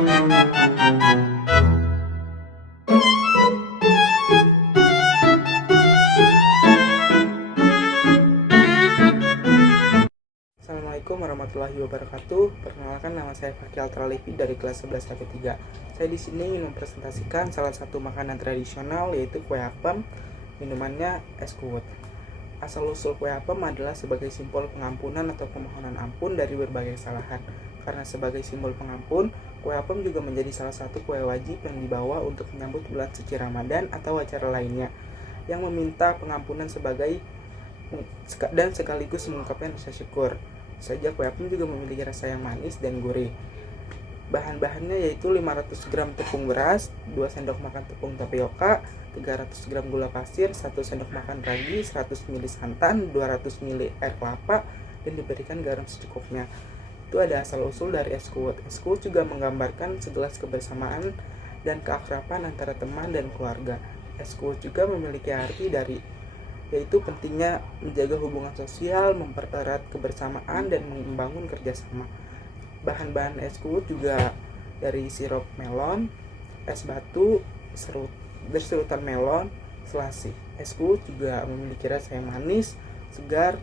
Assalamualaikum warahmatullahi wabarakatuh. Perkenalkan, nama saya Fakih Altralifi dari kelas 11 1-3. Saya di sini ingin mempresentasikan salah satu makanan tradisional, yaitu kue apem. Minumannya es kuwut. Asal-usul kue apem adalah sebagai simbol pengampunan atau permohonan ampun dari berbagai kesalahan. Karena sebagai simbol pengampun, kue apem juga menjadi salah satu kue wajib yang dibawa untuk menyambut bulan suci Ramadan atau acara lainnya yang meminta pengampunan dan sekaligus mengungkapkan rasa syukur. Saja kue apem juga memiliki rasa yang manis dan gurih. Bahan-bahannya yaitu 500 gram tepung beras, 2 sendok makan tepung tapioka, 300 gram gula pasir, 1 sendok makan ragi, 100 ml santan, 200 ml air kelapa, dan diberikan garam secukupnya. Itu ada asal-usul dari es kuwut. Es kuwut juga menggambarkan segelas kebersamaan dan keakraban antara teman dan keluarga. Es kuwut juga memiliki arti yaitu pentingnya menjaga hubungan sosial, mempererat kebersamaan, dan membangun kerjasama. Bahan-bahan es kuwut juga dari sirup melon, es batu, serutan melon, selasi. Es kuwut juga memiliki rasa yang manis, segar,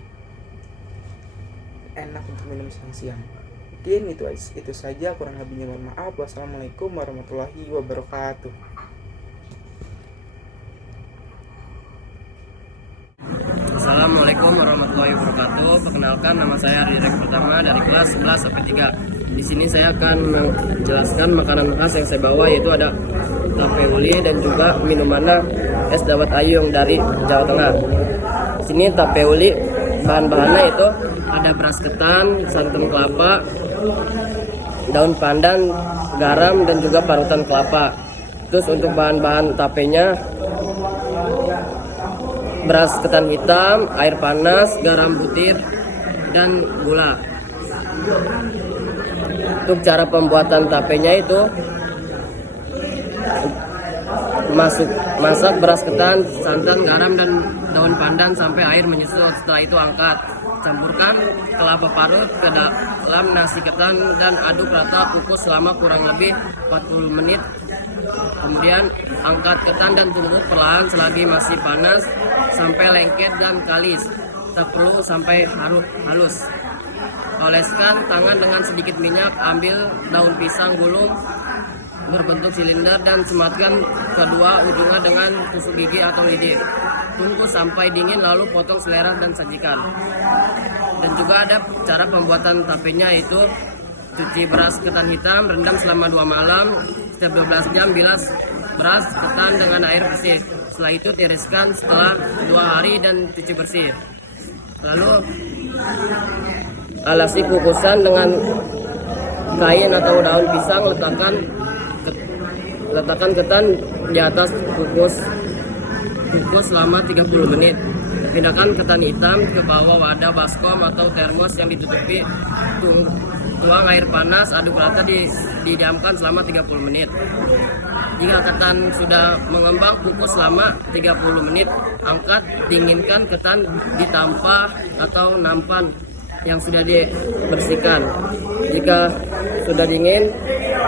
enak untuk minum siang-siang. Mungkin itu saja, kurang lebihnya mohon maaf. Wassalamualaikum warahmatullahi wabarakatuh. Assalamualaikum warahmatullahi wabarakatuh. Perkenalkan, nama saya Direk Pertama dari kelas 11 sampai 3. Di sini saya akan menjelaskan makanan khas yang saya bawa, yaitu ada tape uli dan juga minumannya es dawet ayung dari Jawa Tengah. Di sini tape uli, bahan-bahannya itu ada beras ketan, santan kelapa, daun pandan, garam, dan juga parutan kelapa. Terus untuk bahan-bahan tapenya, beras ketan hitam, air panas, garam putih, dan gula. Untuk cara pembuatan tapenya itu masak beras ketan, santan, garam, dan daun pandan sampai air menyusut. Setelah itu angkat, campurkan kelapa parut ke dalam nasi ketan dan aduk rata, kukus selama kurang lebih 40 menit. Kemudian angkat ketan dan tumbuk perlahan selagi masih panas sampai lengket dan kalis. Tak perlu sampai halus. Oleskan tangan dengan sedikit minyak, ambil daun pisang gulung berbentuk silinder dan sematkan kedua ujungnya dengan tusuk gigi atau lidi. Tunggu sampai dingin lalu potong selera dan sajikan. Dan juga ada cara pembuatan tapenya, yaitu cuci beras ketan hitam, rendam selama 2 malam, setiap 12 jam bilas beras ketan dengan air bersih. Setelah itu tiriskan setelah 2 hari dan cuci bersih. Lalu alasi kukusan dengan kain atau daun pisang, letakkan ketan di atas kukus selama 30 menit. Pindahkan ketan hitam ke bawah wadah baskom atau termos yang ditutupi. Tuang air panas, aduk rata, didiamkan selama 30 menit. Jika ketan sudah mengembang, kukus selama 30 menit. Angkat, dinginkan ketan di tampah atau nampan yang sudah dibersihkan. Jika sudah dingin,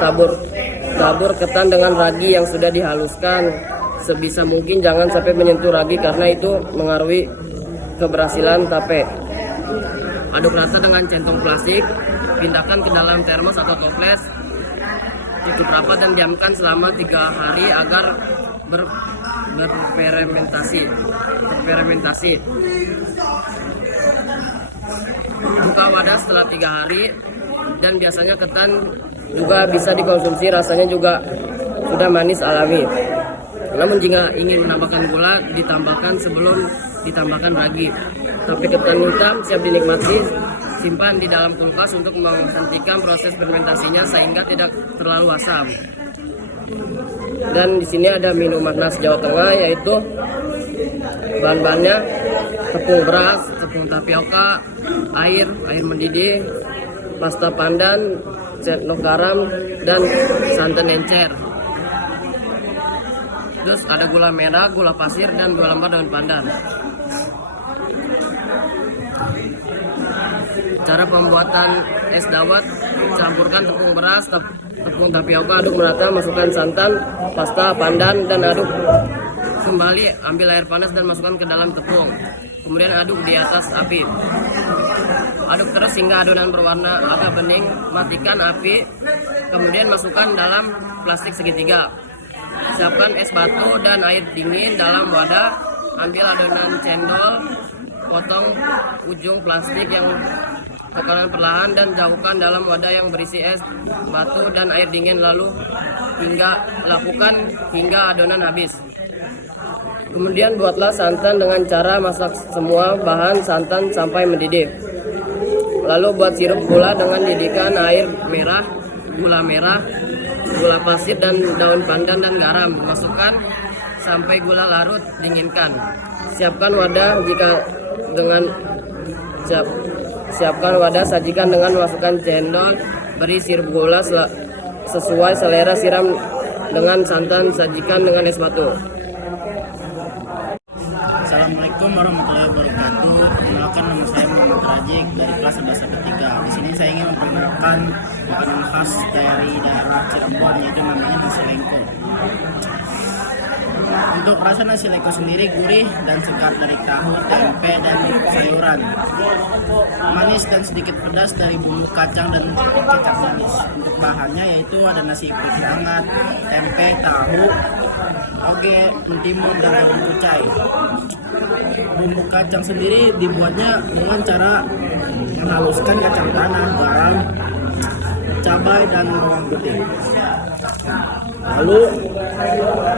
tabur ketan dengan ragi yang sudah dihaluskan. Sebisa mungkin jangan sampai menyentuh ragi karena itu mengaruhi keberhasilan tape. Aduk rata dengan centung plastik, pindahkan ke dalam termos atau toples, tutup rapat dan diamkan selama 3 hari agar berfermentasi. Buka wadah setelah 3 hari, dan biasanya ketan juga bisa dikonsumsi, rasanya juga sudah manis alami. Namun jika ingin menambahkan gula, ditambahkan sebelum ditambahkan ragi. Tapi ketan hitam siap dinikmati. Simpan di dalam kulkas untuk menghentikan proses fermentasinya sehingga tidak terlalu asam. Dan di sini ada minuman khas Jawa Tengah, yaitu bahan-bahannya tepung beras, tepung tapioka, air mendidih, pasta pandan, sendok garam, dan santan encer. Terus ada gula merah, gula pasir, dan 2 lembar daun pandan. Cara pembuatan es dawet: campurkan tepung beras, tepung tapioka, aduk merata, masukkan santan, pasta, pandan, dan aduk kembali. Ambil air panas dan masukkan ke dalam tepung. Kemudian aduk di atas api. Aduk terus hingga adonan berwarna agak bening. Matikan api. Kemudian masukkan dalam plastik segitiga. Siapkan es batu dan air dingin dalam wadah. Ambil adonan cendol, potong ujung plastik yang tekanan perlahan dan jauhkan dalam wadah yang berisi es batu dan air dingin, lalu lakukan hingga adonan habis. Kemudian buatlah santan dengan cara masak semua bahan santan sampai mendidih. Lalu buat sirup gula dengan didikan air merah, gula merah, gula pasir, dan daun pandan dan garam. Masukkan sampai gula larut, dinginkan. Siapkan wadah sajikan dengan masukkan cendol, beri sirup gula sesuai selera, siram dengan santan, sajikan dengan es batu. Assalamualaikum warahmatullahi wabarakatuh. Perkenalkan, nama saya Muhammad Rajik dari kelas 11 Di sini saya ingin memperkenalkan makanan khas dari daerah Cirebon, yaitu namanya nasi lengko. Untuk rasa nasi lengko sendiri gurih dan segar dari tahu, tempe, dan sayuran. Manis dan sedikit pedas dari bumbu kacang dan kecap manis. Untuk bahannya yaitu ada nasi putih hangat, tempe, tahu, toge, mentimun, dan daun kucai. Bumbu kacang sendiri dibuatnya dengan cara menghaluskan kacang tanah, garam, cabai, dan bawang putih. Lalu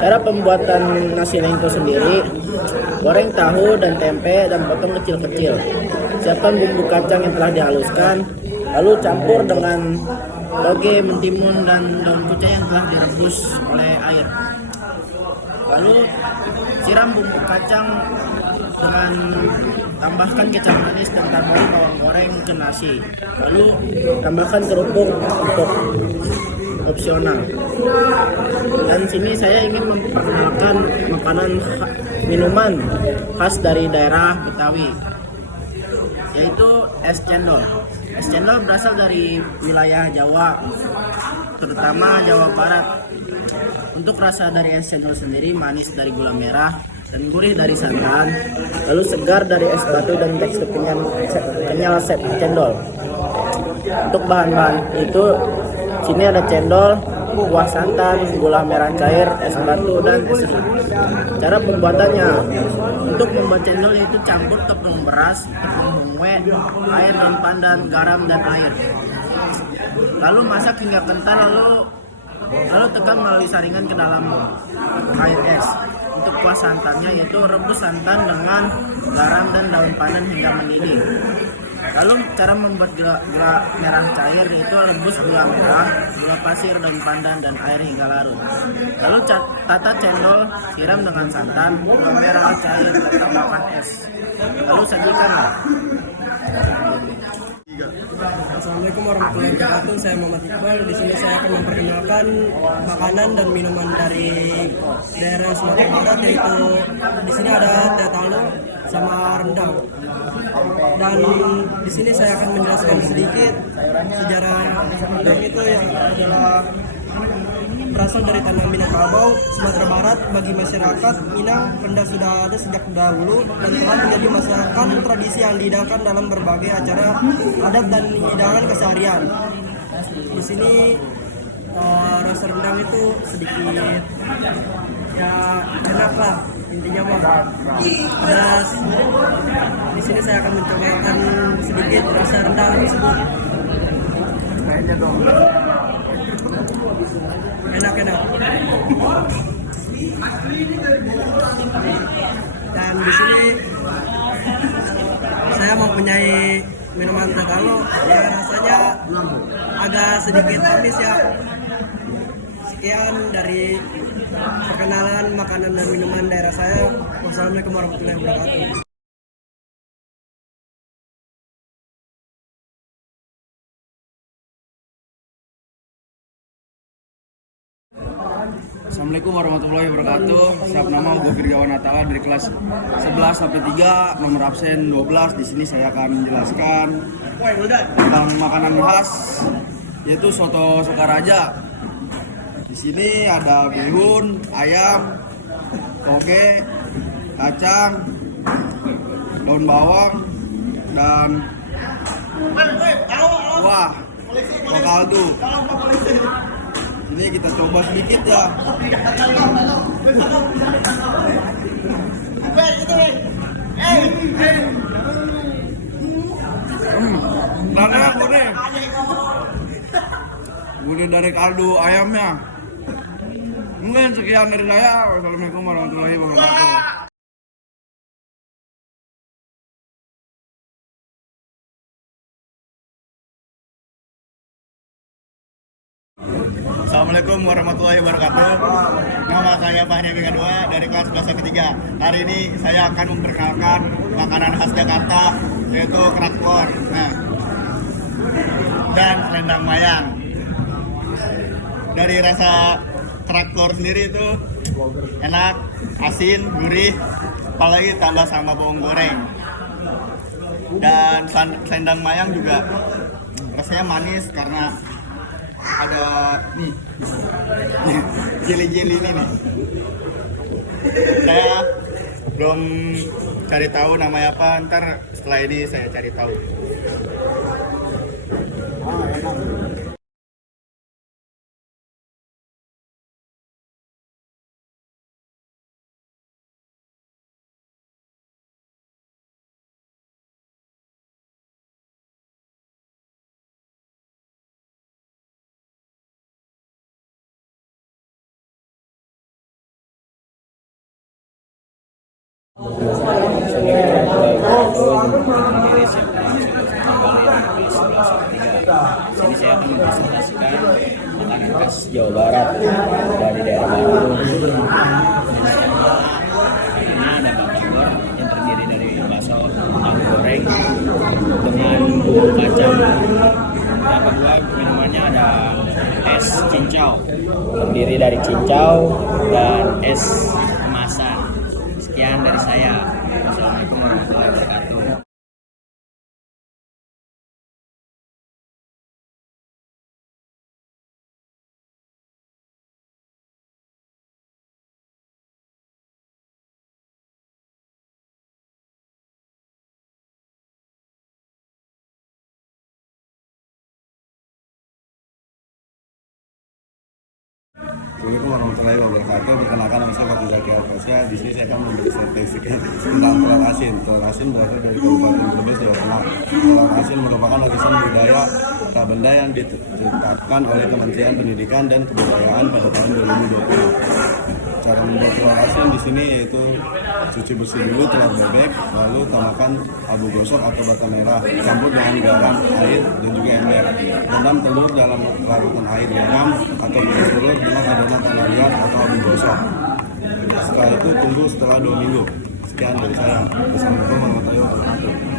cara pembuatan nasi lengko sendiri: goreng tahu dan tempe dan potong kecil-kecil. Siapkan bumbu kacang yang telah dihaluskan, lalu campur dengan toge, mentimun, dan daun kucai yang telah direbus oleh air. Lalu siram bumbu kacang dengan tambahkan kecap manis dan taburi bawang goreng ke nasi. Lalu tambahkan kerupuk untuk opsional. Dan sini saya ingin memperkenalkan minuman khas dari daerah Betawi, yaitu es cendol. Es cendol berasal dari wilayah Jawa, terutama Jawa Barat. Untuk rasa dari es cendol sendiri manis dari gula merah dan gurih dari santan, lalu segar dari es batu dan tekstur kenyal cendol. Untuk bahan-bahan itu, sini ada cendol, kuah santan, gula merah cair, es batu, dan es serat. Cara pembuatannya: untuk membuat cendol itu campur tepung beras, tepung bungue, air, daun pandan, garam, dan air. Lalu masak hingga kental, lalu tekan melalui saringan ke dalam air es. Untuk kuah santannya yaitu rebus santan dengan garam dan daun pandan hingga mendidih. Lalu cara membuat gula merah cair yaitu rebus gula merah, gula pasir, daun pandan, dan air hingga larut. Lalu tata cendol, siram dengan santan, gula merah cair, dan tambahkan es. Lalu sajikanlah. Assalamualaikum warahmatullahi wabarakatuh. Saya Muhammad Iqbal. Di sini saya akan memperkenalkan makanan dan minuman dari daerah Sumatera Barat, yaitu di sini ada teh talu sama rendang. Dan di sini saya akan menjelaskan sedikit sejarah rendang itu, yang adalah berasal dari tanah Minangkabau, Sumatera Barat. Bagi masyarakat Minang, rendang sudah ada sejak dahulu dan telah menjadi masakan tradisi yang dihidangkan dalam berbagai acara adat dan hidangan keseharian. Di sini rasa rendang itu sedikit ya enak lah, intinya mah pedas. Di sini saya akan mencobakan sedikit rasa rendang tersebut. Kayaknya dong. Enak. Dan di sini saya mempunyai minuman teh talu yang rasanya agak sedikit amis ya. Sekian dari perkenalan makanan dan minuman daerah saya. Wassalamualaikum warahmatullahi wabarakatuh. Assalamualaikum warahmatullahi wabarakatuh. Siap nama Gue Firgawan Natala dari kelas 11 sampai 3, nomor absen 12. Di sini saya akan menjelaskan tentang makanan khas yaitu soto Sokaraja. Di sini ada bihun, ayam, toge, kacang, daun bawang, dan kuah kaldu. Ini kita coba sedikit ya. Rasanya gurih dari kaldu ayamnya. Mungkin sekian dari saya. Wassalamualaikum warahmatullahi wabarakatuh. Assalamualaikum warahmatullahi wabarakatuh. Nama saya Fahmi Kedua dari kelas 11 3. Hari ini saya akan memperkenalkan makanan khas Jakarta yaitu kerak telur dan selendang mayang. Dari rasa kerak telur sendiri itu enak, asin, gurih, apalagi tambah sama bawang goreng. Dan selendang mayang juga rasanya manis karena ada nih jeli-jeli ini nih. Saya belum cari tahu namanya apa, ntar setelah ini saya cari tahu. Sini saya akan mempresentasikan makanan khas Jawa Barat dari daerah Bandung. Ini ada bakso yang terdiri dari bakso tahu goreng dengan bumbu kacang. Yang kedua minumannya ada es cincau, terdiri dari cincau dan es kemasan. Sekian dari saya. Assalamualaikum warahmatullahi wabarakatuh. Assalamualaikum warahmatullahi wabarakatuh. Perkenalkan nama saya Fatul Zaki Alfasya. Di sini saya akan memberi sertifikat tentang telur asin. Telur asin berasal dari Kabupaten Brebes, Jawa Tengah. Telur asin merupakan warisan budaya tak benda yang ditetapkan oleh Kementerian Pendidikan dan Kebudayaan pada tahun 2020. Cara membuat telur asin di sini yaitu cuci bersih dulu telur bebek, lalu tambahkan abu gosok atau bata merah, campur dengan garam, air, dan juga ember. Rendam telur dalam larutan air garam atau kukus telur dengan adonan tanah liat atau abu gosok. Setelah itu tunggu setelah 2 minggu. Sekian dari saya. Wassalamualaikum warahmatullahi wabarakatuh.